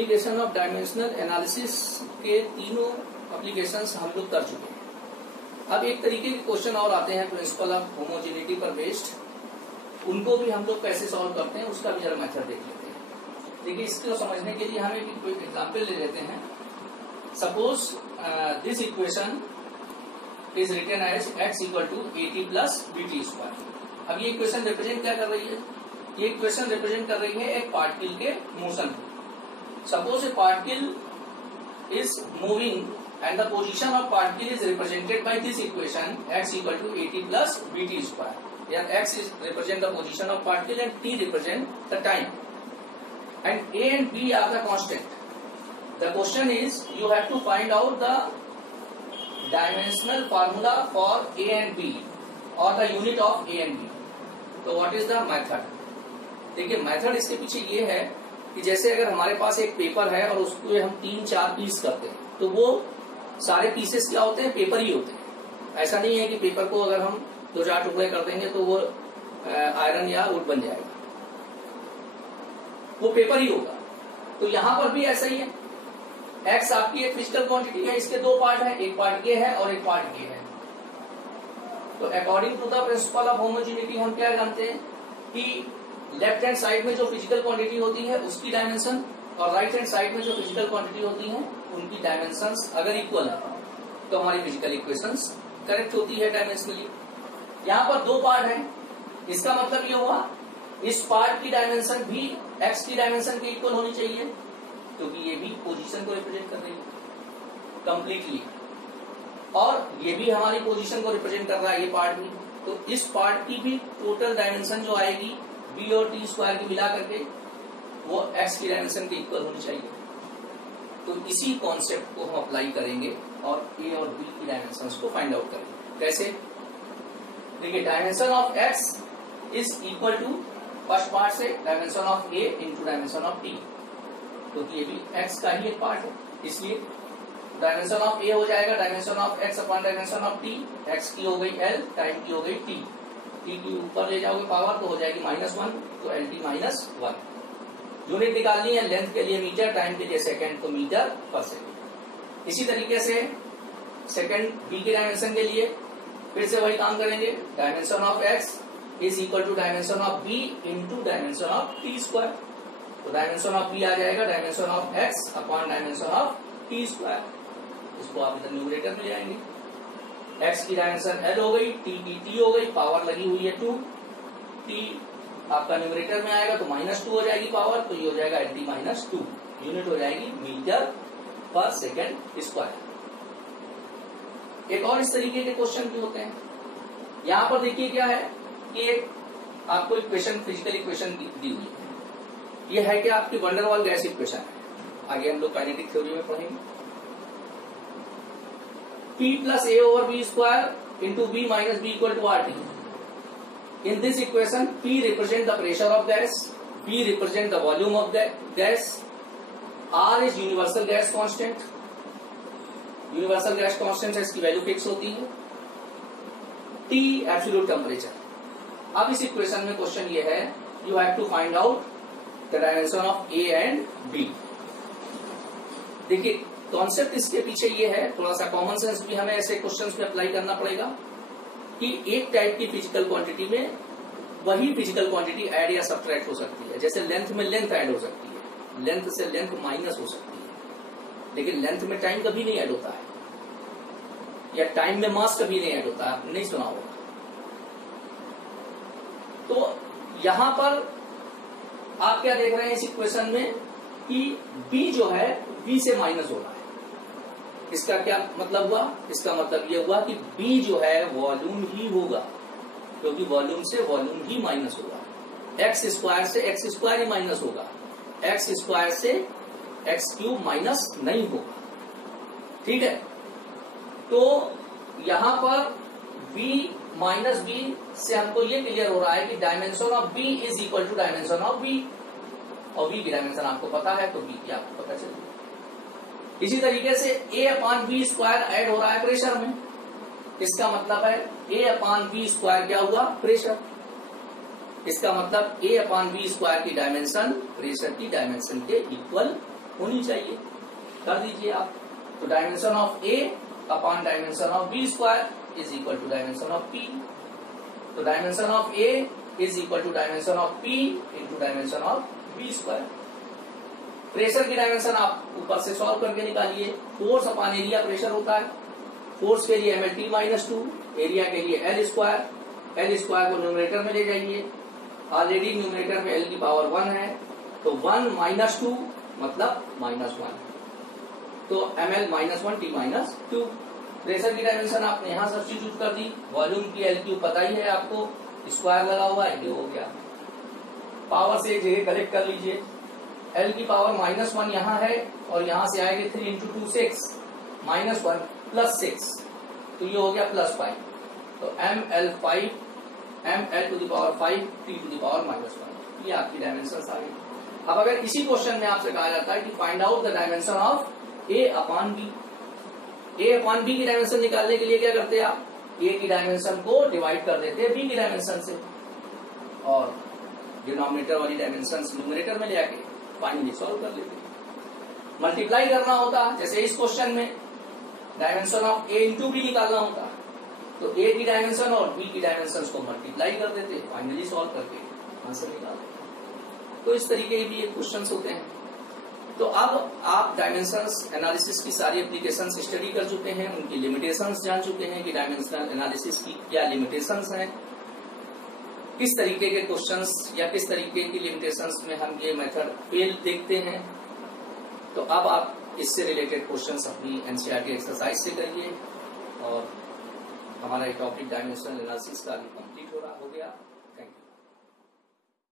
Application of dimensional analysis के तीनों applications हम लोग कर चुके हैं। अब एक तरीके के क्वेश्चन और आते हैं प्रिंसिपल ऑफ होमोजेनिटी पर बेस्ड, उनको भी हम लोग कैसे सॉल्व करते हैं उसका भी जरा मेथड देख लेते हैं। देखिए, इसको समझने के लिए हम एक एग्जाम्पल ले लेते हैं। Suppose this equation is written as x equal to AT plus BT square. अब ये इक्वेशन रिप्रेजेंट क्या कर रही है? ये इक्वेशन रिप्रेजेंट कर रही है एक पार्टिकल के मोशन को। Suppose A particle is moving and the position of particle is represented by this equation x equal to AT plus BT square. Here x is represent the position of particle and t represent the time. And a and b are the constant. The question is you have to find out the dimensional formula for a and b or the unit of a and b. So what is the method? देखिए, method इसके पीछे ये है कि जैसे अगर हमारे पास एक पेपर है और उसको हम 3-4 पीस करते हैं तो वो सारे पीसेस क्या होते हैं? पेपर ही होते हैं। ऐसा नहीं है कि पेपर को अगर हम 2-4 टुकड़े कर देंगे तो वो आयरन या वुड बन जाएगा, वो पेपर ही होगा। तो यहां पर भी ऐसा ही है। एक्स आपकी एक फिजिकल क्वांटिटी है, इसके दो पार्ट है, एक पार्ट ये है और एक पार्ट ये है। तो according to the principle of homogeneity हम क्या जानते हैं कि लेफ्ट हैंड साइड में जो फिजिकल क्वांटिटी होती है उसकी डायमेंशन और राइट हैंड साइड में जो फिजिकल क्वांटिटी होती है उनकी डायमेंशंस अगर इक्वल है तो हमारी फिजिकल इक्वेशंस करेक्ट होती है डायमेंशनली। यहाँ पर दो पार्ट है, इसका मतलब ये हुआ इस पार्ट की डायमेंशन भी एक्स की डायमेंशन के इक्वल होनी चाहिए, क्योंकि ये भी पोजीशन को रिप्रेजेंट कर रही है कंप्लीटली, और ये भी हमारी पोजीशन को रिप्रेजेंट कर रहा है ये पार्ट भी। तो इस पार्ट की भी टोटल डायमेंशन जो आएगी बी और टी स्क्वायर की मिला करके वो एक्स की डायमेंशन के इक्वल होनी चाहिए। तो इसी कॉन्सेप्ट को हम अप्लाई करेंगे और ए और बी की डायमेंशंस को फाइंड आउट करेंगे। कैसे? देखिए, dimension of X is equal to first part से dimension of A into dimension of T, क्योंकि ये भी एक्स का ही एक पार्ट है, इसलिए डायमेंशन ऑफ ए हो जाएगा dimension of X upon dimension of T. X की हो गई एल, टाइम की हो गई टी, टी की ऊपर ले जाओगे पावर तो हो जाएगी -1, तो एल टी -1। यूनिट निकालनी है, लेंथ के लिए मीटर, टाइम के लिए सेकंड, तो मीटर पर सेकंड। इसी तरीके से सेकंड बी की डायमेंशन के लिए फिर से वही काम करेंगे, dimension of X is equal to dimension of B into dimension of T square. तो डायमेंशन ऑफ बी आ जाएगा dimension of X upon dimension of T square. इसको आप इधर न्यूमरेटर में ले आएंगे। एक्स की डायमेंशन एल हो गई, टी की टी हो गई, पावर लगी हुई है 2, टी आपका न्यूमरेटर में आएगा तो -2 हो जाएगी पावर, तो ये हो जाएगा एल टी -2, यूनिट हो जाएगी मीटर पर सेकंड स्क्वायर। एक और इस तरीके के क्वेश्चन भी होते हैं। यहां पर देखिए क्या है कि एक आपको इक्वेशन फिजिकल इक्वेशन दी हुई है। ये है कि आपकी वंडर वाल गैस इक्वेशन है, आगे हम लोग काइनेटिक थ्योरी में पढ़ेंगे। P plus A over B square into B minus B equal to RT. In this equation, P represent the pressure of gas, B represent the volume of the gas, R is universal gas constant. Universal gas constant है, इसकी value fix होती है। T absolute temperature. अब इस equation में question ये है, you have to find out the dimension of A and B। देखिए, कॉन्सेप्ट इसके पीछे ये है, थोड़ा सा कॉमन सेंस भी हमें ऐसे क्वेश्चंस पे अप्लाई करना पड़ेगा कि एक टाइप की फिजिकल क्वांटिटी में वही फिजिकल क्वांटिटी ऐड या सब्ट्रैक्ट हो सकती है। जैसे लेंथ में लेंथ ऐड हो सकती है, लेंथ से लेंथ माइनस हो सकती है, लेकिन लेंथ में टाइम कभी नहीं ऐड होता है, या टाइम में मास कभी नहीं ऐड होता है, आपने नहीं सुना होगा। तो यहां पर आप क्या देख रहे हैं इस इक्वेशन में कि B जो है B से माइनस हो रहा है। इसका क्या मतलब हुआ? इसका मतलब यह हुआ कि B जो है वॉल्यूम ही होगा, क्योंकि वॉल्यूम से वॉल्यूम ही माइनस होगा। एक्स स्क्वायर से एक्स स्क्वायर ही माइनस होगा, एक्स स्क्वायर से एक्स क्यूब माइनस नहीं होगा। ठीक है, तो यहां पर B माइनस B से हमको ये क्लियर हो रहा है कि dimension of B is equal to dimension of B, और B की डायमेंशन आपको पता है तो B की आपको पता चलेगी। इसी तरीके से A upon B square add हो रहा है प्रेशर में, इसका मतलब है A अपॉन B स्क्वायर क्या हुआ? प्रेशर। इसका मतलब A अपॉन B स्क्वायर की डायमेंशन प्रेशर की डायमेंशन के इक्वल होनी चाहिए, कर दीजिए आप। तो dimension of A upon dimension of B square is equal to dimension of P. तो dimension of A is equal to dimension of P into dimension of B square. Pressure की dimension आप ऊपर से सॉल्व करके निकालिए। Force upon area pressure होता है। Force के लिए mlt-2, एरिया के लिए एल स्क्वायर को न्यूमरेटर में ले जाइए। ऑलरेडी न्यूमरेटर में एल की पावर 1 है, तो 1 - 2 मतलब -1, तो ml -1 t-2। प्रेशर की डायमेंशन आपने यहां सब्स्टिट्यूट कर दी। वॉल्यूम की एल क्यू पता ही है आपको, स्क्वायर लगा हुआ है, ये हो गया। पावर से एक जगह कलेक्ट कर लीजिए। एल की पावर -1 यहाँ है और यहां से आएगी 3 × 2 6, -1 + 6, तो ये हो गया +5। तो ml5 t to the power -1, ये आपकी डायमेंशन आ गई। अब अगर इसी क्वेश्चन में आपसे कहा जाता है कि find out the dimension of A upon B. A upon B की डायमेंशन निकालने के लिए क्या करते हैं आप, ए की डायमेंशन को डिवाइड कर देते हैं बी की डायमेंशन से और डिनोमिनेटर वाली डायमेंशन न्यूमरेटर में ले आके फाइनली सॉल्व कर लेते हैं। मल्टीप्लाई करना होता, जैसे इस क्वेश्चन में dimension of A into B निकालना होता, तो ए की डायमेंशन और बी की डायमेंशन को मल्टीप्लाई कर देते, फाइनली सॉल्व करके आंसर निकालते। तो इस तरीके के भी क्वेश्चन होते हैं। तो अब आप डायमेंशंस एनालिसिस की सारी एप्लीकेशंस स्टडी कर चुके हैं, उनकी लिमिटेशंस जान चुके हैं कि डायमेंशनल एनालिसिस की क्या लिमिटेशंस हैं, किस तरीके के क्वेश्चंस या किस तरीके की लिमिटेशंस में हम ये मेथड फेल देखते हैं। तो अब आप इससे रिलेटेड क्वेश्चंस अपनी एनसीईआरटी एक्सरसाइज से करिए और हमारा टॉपिक डायमेंशनल एनालिसिस का भी कंप्लीट हो गया।